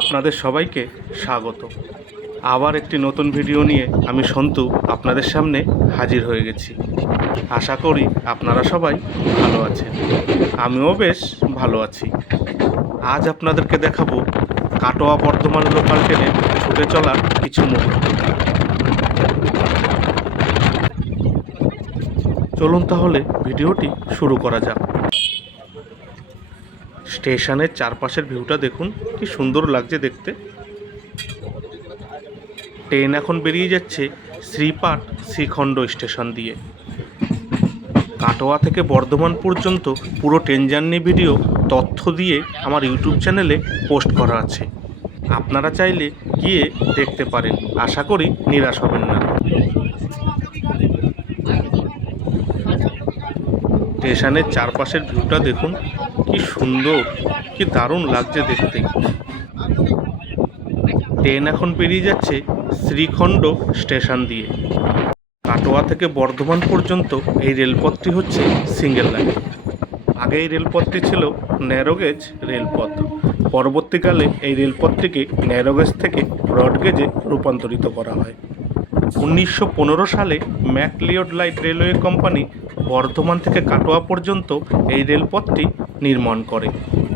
আপনাদের সবাইকে স্বাগত। আবার একটি নতুন ভিডিও নিয়ে আমি সন্তু আপনাদের সামনে হাজির হয়ে গেছি। আশা করি আপনারা সবাই ভালো আছেন। আমিও বেশ ভালো আছি। আজ আপনাদেরকে দেখাবো কাটোয়া বর্ধমান লোকাল ট্রেনে ছুটে চলার কিছু মুহূর্ত। চলুন তাহলে ভিডিওটি শুরু করা যাক। স্টেশনের চারপাশের ভিউটা দেখুন, কি সুন্দর লাগছে দেখতে। ট্রেন এখন বেরিয়ে যাচ্ছে শ্রীপাঠ শ্রীখণ্ড স্টেশন দিয়ে। কাটোয়া থেকে বর্ধমান পর্যন্ত পুরো ট্রেন জার্নি ভিডিও, তথ্য দিয়ে আমার ইউটিউব চ্যানেলে পোস্ট করা আছে। আপনারা চাইলে গিয়ে দেখতে পারেন। আশা করি নিরাশ হবেন না। স্টেশনের চারপাশের ভিউটা দেখুন, কি সুন্দর, কি দারুণ লাগছে দেখতে। ট্রেন এখন বেরিয়ে যাচ্ছে শ্রীখণ্ড স্টেশন দিয়ে। কাটোয়া থেকে বর্ধমান পর্যন্ত এই রেলপথটি হচ্ছে সিঙ্গেল লাইন। আগে এই রেলপথটি ছিল ন্যারোগেজ রেলপথ। পরবর্তীকালে এই রেলপথটিকে ন্যারোগেজ থেকে ব্রডগেজে রূপান্তরিত করা হয়। উনিশশো পনেরো সালে McLeod light railway company Bardhaman থেকে কাটোয়া পর্যন্ত এই রেলপথটি নির্মাণ করে।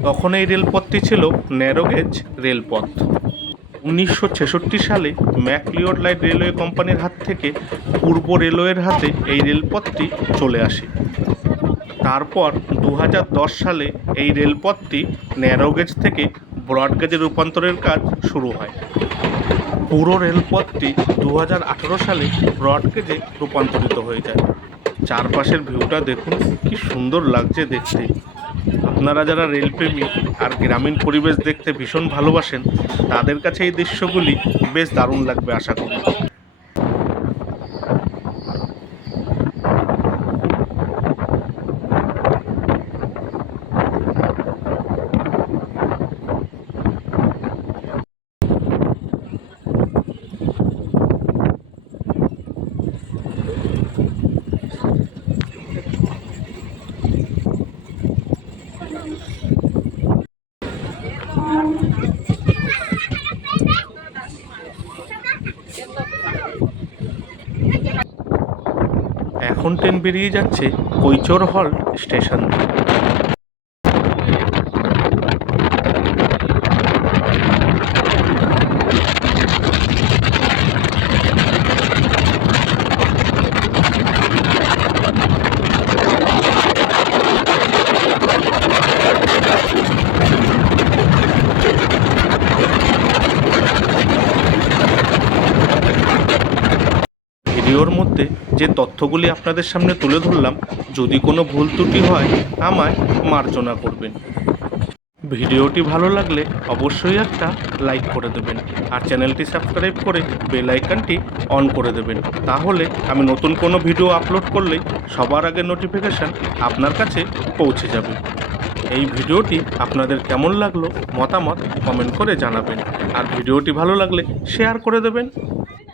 তখন এই রেলপথটি ছিল ন্যারোগেজ রেলপথ। উনিশশো ছেষট্টি সালে ম্যাকলিওড লাইট রেলওয়ে কোম্পানির হাত থেকে পূর্ব রেলওয়ের হাতে এই রেলপথটি চলে আসে। তারপর দু হাজার দশ সালে এই রেলপথটি ন্যারোগেজ থেকে ব্রডগেজে রূপান্তরের কাজ শুরু হয়। পুরো রেলপথটি দু হাজার আঠেরো সালে ব্রডগেজে রূপান্তরিত হয়ে যায়। চারপাশের ভিউটা দেখুন, কি সুন্দর লাগছে দেখতে। আপনারা যারা রেলপ্রেমী আর গ্রামীণ পরিবেশ দেখতে ভীষণ ভালোবাসেন, তাদের কাছে এই দৃশ্যগুলি বেশ দারুণ লাগবে আশা করি। এখন ট্রেন বেরিয়ে যাচ্ছে কৈচর হল স্টেশন। ভিডিওর মধ্যে যে তথ্যগুলি আপনাদের সামনে তুলে ধরলাম, যদি কোনো ভুল ত্রুটি হয়, আমায় মার্জনা করবেন। ভিডিওটি ভালো লাগলে অবশ্যই একটা লাইক করে দেবেন আর চ্যানেলটি সাবস্ক্রাইব করে বেল আইকনটি অন করে দেবেন। তাহলে আমি নতুন কোনো ভিডিও আপলোড করলেই সবার আগে নোটিফিকেশান আপনার কাছে পৌঁছে যাবে। এই ভিডিওটি আপনাদের কেমন লাগল মতামত কমেন্ট করে জানাবেন। আর ভিডিওটি ভালো লাগলে শেয়ার করে দেবেন।